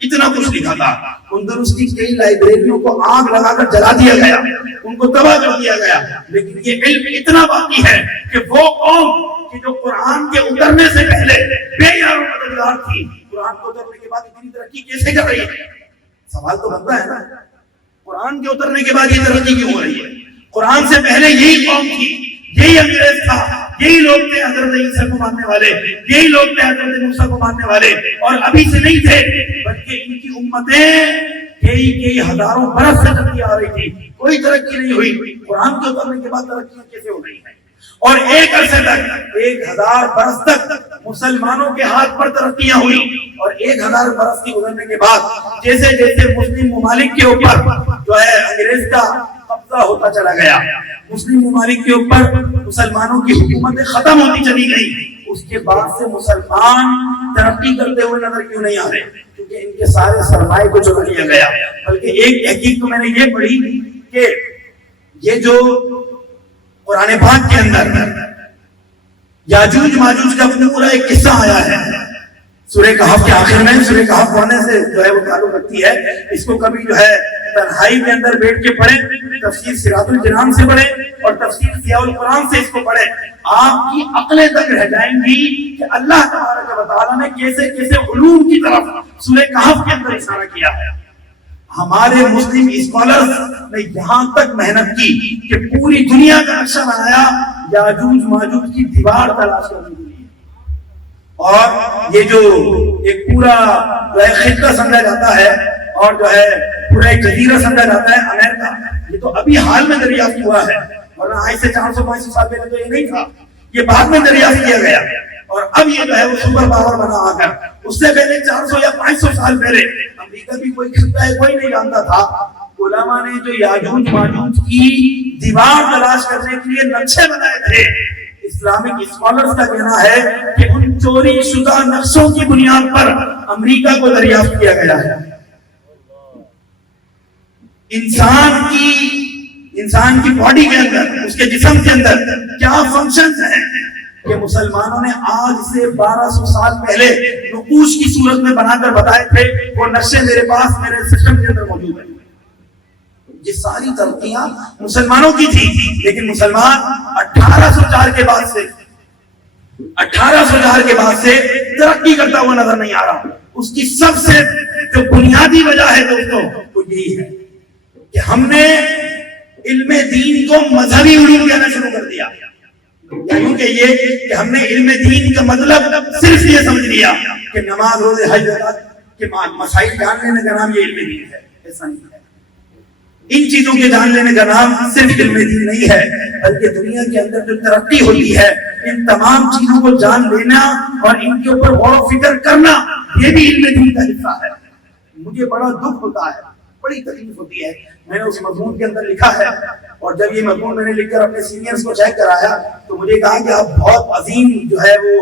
اتنا کچھ لکھا تھا۔ اندلس کی کئی لائبریریوں کو آگ لگا کر جلا دیا گیا، ان کو تباہ کر دیا گیا، لیکن یہ علم اتنا باقی ہے کہ وہ قوم کہ جو قرآن کے اترنے سے پہلے بے یار و مددگار تھی، قرآن کو اترنے کے بعد اتنی ترقی کیسے کر رہی ہے؟ سوال تو بنتا ہے نا، قرآن کے اترنے کے بعد یہ ترقی کیوں ہو رہی ہے؟ قرآن سے پہلے یہی قوم تھی، یہی انگریز تھا، یہی لوگ تھے حضرت عیسیٰ کو ماننے والے، یہی لوگ تھے حضرت موسیٰ کو ماننے والے، اور ابھی سے نہیں تھے بلکہ ان کی امتیں کئی ہزاروں برس سے چلتی آ رہی تھی، کوئی ترقی نہیں ہوئی۔ قرآن کے اترنے کے بعد ترقیاں کیسے ہو رہی ہیں؟ اور ایک عرصے تک 1000 برس تک مسلمانوں کے ہاتھ پر ترقیاں ہوئی، اور 1000 برس کی گزرنے کے بعد جیسے جیسے مسلم ممالک کے اوپر جو ہے انگریز کا قبضہ ہوتا چلا گیا، مسلم ممالک کے اوپر مسلمانوں کی حکومتیں ختم ہوتی چلی گئی، اس کے بعد سے مسلمان ترقی کرتے ہوئے نظر کیوں نہیں آ رہے؟ کیونکہ ان کے سارے سرمائے کو چرا لیا گیا۔ بلکہ ایک تحقیق تو میں نے یہ پڑھی کہ یہ جو قرآن پاک کے اندر یاجوج ماجوج کا پورا ایک قصہ آیا ہے سورہ کہف کے آخر میں۔ سورہ کہف پڑھنے سے جو ہے وہ تعلق رکھتی ہے، اس کو کبھی جو ہے تنہائی کے اندر بیٹھ کے پڑھیں، تفسیر سراج الجنان سے پڑھیں اور تفسیر ضیاء القرآن سے اس کو پڑھیں، آپ کی عقلیں تک رہ جائیں گی کہ اللہ تبارک و تعالیٰ نے کیسے کیسے علوم کی طرف سورہ کہف کے اندر اشارہ کیا ہے۔ ہمارے مسلم اسکالرز نے یہاں تک محنت کی کہ پوری دنیا کا نقشہ بنایا، یاجوج ماجوج کی دیوار تلاش کرنے کے لیے، اور یہ جو ایک پورا خطہ سمجھا جاتا ہے اور جو ہے پورا ایک جزیرہ سمجھا جاتا ہے امریکہ، یہ تو ابھی حال میں دریافت ہوا ہے، ورنہ آج سے 400-500 سال پہلے تو یہ نہیں تھا، یہ بعد میں دریافت کیا گیا، اور اب یہ جو ہے وہ سپر پاور بنا آ کر۔ اس سے پہلے 400 یا 500 سال پہلے امریکہ بھی کوئی خطہ ہے کوئی نہیں جانتا تھا۔ علماء نے جو یاجوج ماجوج کی دیوار تلاش کرنے کے لیے نقشے بنائے تھے، اسلامک اسکالرز کا کہنا ہے کہ ان چوری شدہ نقشوں کی بنیاد پر امریکہ کو دریافت کیا گیا ہے۔ انسان کی باڈی کے اندر، اس کے جسم کے اندر کیا فنکشنز ہیں کہ مسلمانوں نے آج سے 1200 سال پہلے نقوش کی صورت میں بنا کر بتائے تھے، وہ نقشے میرے پاس میرے سسٹم کے اندر موجود ہیں۔ یہ ساری ترقیاں مسلمانوں کی تھی، لیکن مسلمان 1804 کے بعد سے ترقی کرتا ہوا نظر نہیں آ رہا۔ اس کی سب سے جو بنیادی وجہ ہے دوستوں وہ یہی ہے کہ ہم نے علم دین کو مذہبی علوم کہنا شروع کر دیا. کیونکہ یہ کہ ہم نے علم دین کا مطلب صرف یہ سمجھ لیا کہ نماز روزے حج زکات کے مسائل جان لینے کا نام یہ علم دین ہے. ایسا نہیں ہے. ان چیزوں کے جان لینے کا نام صرف علم دین نہیں ہے, بلکہ دنیا کے اندر جو ترقی ہوتی ہے ان تمام چیزوں کو جان لینا اور ان کے اوپر غور و فکر کرنا یہ بھی علم دین کا حصہ ہے. مجھے بڑا دکھ ہوتا ہے, بڑی تکلیف ہوتی ہے. میں نے اس مضمون کے اندر لکھا ہے اور جب یہ مضمون میں نے لکھ کر اپنے سینئرز کو چیک کرایا تو مجھے کہا کہ آپ بہت عظیم جو ہے وہ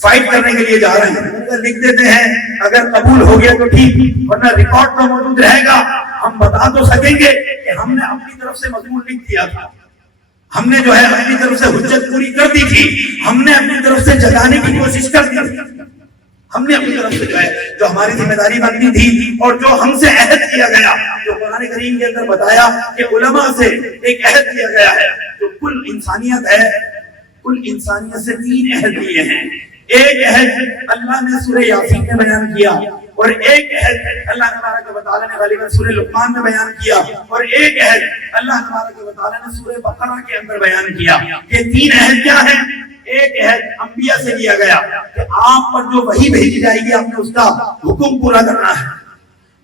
فائٹ کرنے کے لیے جا رہے ہیں. میں لکھ دیتے ہیں, اگر قبول ہو گیا تو ٹھیک, ورنہ ریکارڈ تو موجود رہے گا. ہم بتا تو سکیں گے کہ ہم نے اپنی طرف سے مضمون لکھ دیا تھا, ہم نے جو ہے اپنی طرف سے حجت پوری کر دی تھی, ہم نے اپنی طرف سے جگانے کی کوشش کر دی تھی, ہم نے اپنی طرف سے جو ہے جو ہماری ذمہ داری بنتی تھی اور جو ہم سے عہد کیا گیا, جو قرآن کریم کے اندر بتایا کہ علماء سے ایک عہد کیا گیا ہے جو کل انسانیت ہے. کل انسانیت سے 3 عہد لیے ہیں. ایک عہد اللہ نے سورہ یاسین میں بیان کیا, اور ایک عہد اللہ تبارک و تعالی نے غالباً سورہ لقمان میں بیان کیا, اور ایک عہد اللہ تبارک و تعالی نے سورہ بقرہ کے اندر بیان کیا. یہ 3 عہد کیا ہیں؟ ایک عہد انبیاء سے لیا گیا کہ آپ پر جو وحی بھیجی جائے گی آپ نے اس کا حکم پورا کرنا ہے.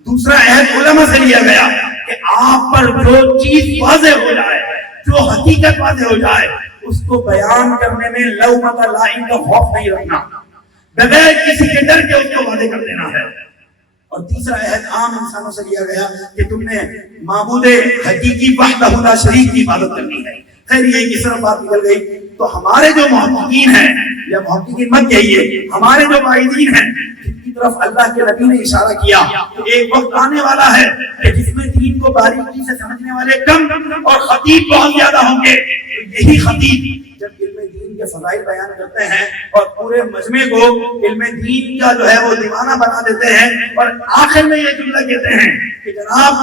دوسرا عہد علماء سے لیا گیا کہ آپ پر جو چیز واضح ہو جائے, جو حقیقت واضح ہو جائے, اس کو بیان کرنے میں لومۃ لائم کا خوف نہیں رکھنا, بغیر کسی کے ڈر کے اس کو واضح کر دینا ہے. اور تیسرا عہد عام انسانوں سے لیا گیا کہ تم نے معبود حقیقی وحدہ لا شریک کی عبادت کرنی ہے. خیر یہ کس طرح بات نکل گئی. تو ہمارے جو محققین ہیں, یا محققین مت کہیے, ہمارے جو قائدین ہیں جن کی طرف اللہ کے نبی نے اشارہ کیا کہ ایک وقت آنے والا ہے کہ جس میں دین کو باریکی سے سمجھنے والے کم اور خطیب بہت زیادہ ہوں گے. یہی خطیب جب علم دین کے فضائل بیان کرتے ہیں اور پورے مجمع کو علم دین کا جو ہے وہ دیوانہ بنا دیتے ہیں, اور آخر میں یہ جملہ کہتے ہیں کہ جناب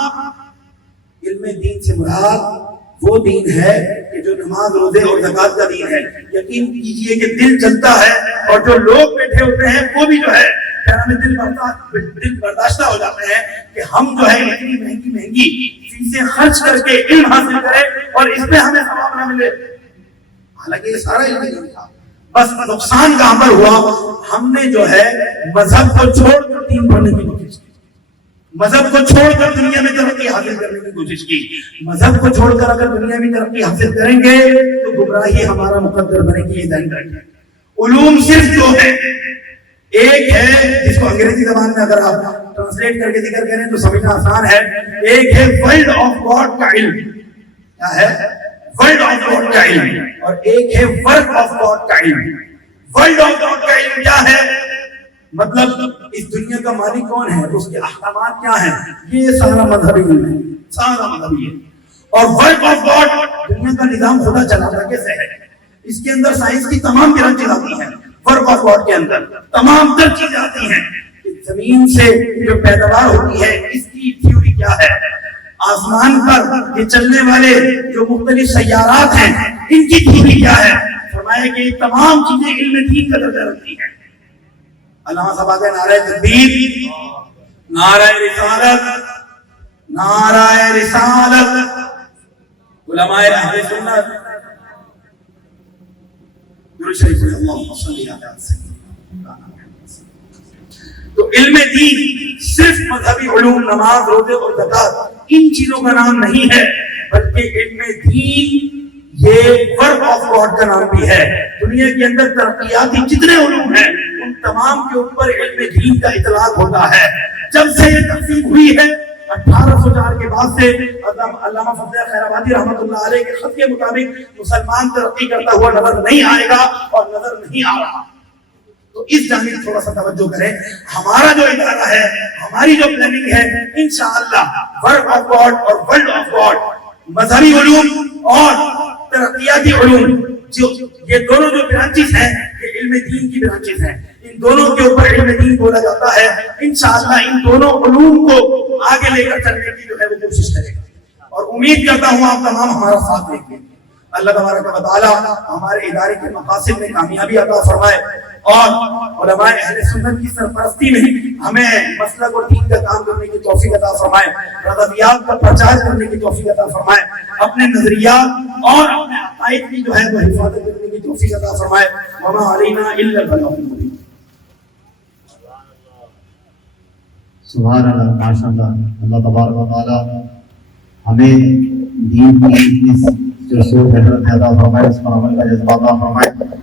علم دین سے مراد وہ دین ہے کہ جو نماز روزے اور زکات کا دین ہے. یقین کیجئے کہ دل چلتا ہے, اور جو لوگ بیٹھے ہوتے ہیں وہ بھی جو ہے دل برداشتہ ہو جاتے ہیں کہ ہم جو ہے اتنی مہنگی فیسیں خرچ کر کے علم حاصل کریں اور اس میں ہمیں ثواب نہ ملے. حالانکہ یہ سارا علم نہیں تھا, بس نقصان کہاں پر ہوا؟ ہم نے جو ہے مذہب کو چھوڑ کر دین پڑھنے کی کوشش کی, مذہب کو چھوڑ کر دنیا میں ترقی حاصل کرنے کی کوشش کی. مذہب کو چھوڑ کر اگر دنیا میں ترقی حاصل کریں گے تو گمراہی ہمارا مقدر بنے گی. یہ ذہن رکھیں. علوم صرف 2 ہے. ایک ہے جس کو انگریزی زبان میں اگر آپ ٹرانسلیٹ کر کے ذکر کریں تو سمجھنا آسان ہے. ایک ہے ورلڈ آف گاڈ کا علم. کیا ہے؟ ورلڈ آف گاڈ کا علم. اور ایک ہے ورک آف گاڈ کا علم. ورلڈ آف گاڈ کا علم کیا ہے؟ مطلب اس دنیا کا مالک کون ہے, اس کے احکامات کیا ہیں, یہ سارا مذہبی علم ہے, سارا مذہبی ہے. اور ورک آف گاڈ دنیا کا نظام خدا چلاتا کیسے ہے, اس کے اندر سائنس کی تمام برانچیں آتی ہیں. ورک آف گاڈ کے اندر تمام تر چیزیں آتی ہیں. زمین سے جو پیداوار ہوتی ہے اس کی تھیوری کیا ہے, آسمان پر یہ چلنے والے جو مختلف سیارات ہیں ان کی تھیوری کیا ہے. فرمایا کہ یہ تمام چیزیں علم دین کا درجہ رکھتی ہیں. علامہ صاحب کا نعرہ تکبیر, نعرہ رسالت, نعرہ رسالت. علماء اہل سنت درود شریف اللہم صلی علی سیدنا. تو علم دین صرف مذہبی علوم, نماز روزے اور زکات ان چیزوں کا نام نہیں ہے, بلکہ علم دین یہ ورک آف گاڈ کا نام بھی ہے. دنیا کے اندر ترقیاتی جتنے علوم ہیں ان تمام کے اوپر علم دین کا اطلاق ہوتا ہے. جب سے یہ تقسیم ہوئی ہے 1804 کے بعد سے علامہ فضل خیر آبادی رحمۃ اللہ علیہ کے خط کے مطابق مسلمان ترقی کرتا ہوا نظر نہیں آئے گا اور نظر نہیں آ رہا. تو اس جانب تھوڑا سا توجہ کریں. ہمارا جو ادارہ ہے, ہماری جو پلاننگ ہے, انشاءاللہ ورک آف گاڈ اور ورلڈ آف گاڈ, مذہبی علوم اور ترقیاتی علوم, جو یہ دونوں جو برانچز ہیں یہ علم دین کی برانچز ہیں. ان دونوں کے اوپر علم دین بولا جاتا ہے. انشاءاللہ ان دونوں علوم کو آگے لے کر چلنے کی جو ہے وہ کوشش کرے گا, اور امید کرتا ہوں آپ تمام ہمارا ساتھ دیں گے. اللہ تبارک و تعالی ہمارے ادارے کے مقاصد میں کامیابی عطا فرمائے, اور علماء اہل سنت کی سرپرستی میں ہمیں مسلک اور دین کا کام کرنے کی توفیق عطا فرمائے، رضویات کا پرچار کرنے کی توفیق عطا فرمائے، اپنے نظریات اور اپنے عقائد کی جو ہے وہ حفاظت کرنے کی توفیق عطا فرمائے۔ وما علینا الا البلاغ المبین۔ سبحان اللہ، ماشاء اللہ، اللہ تبارک و تعالی ہمیں دین کی اس جو سوچ حضرت عطا فرمائے، اس پر عمل کا جذبہ عطا فرمائے۔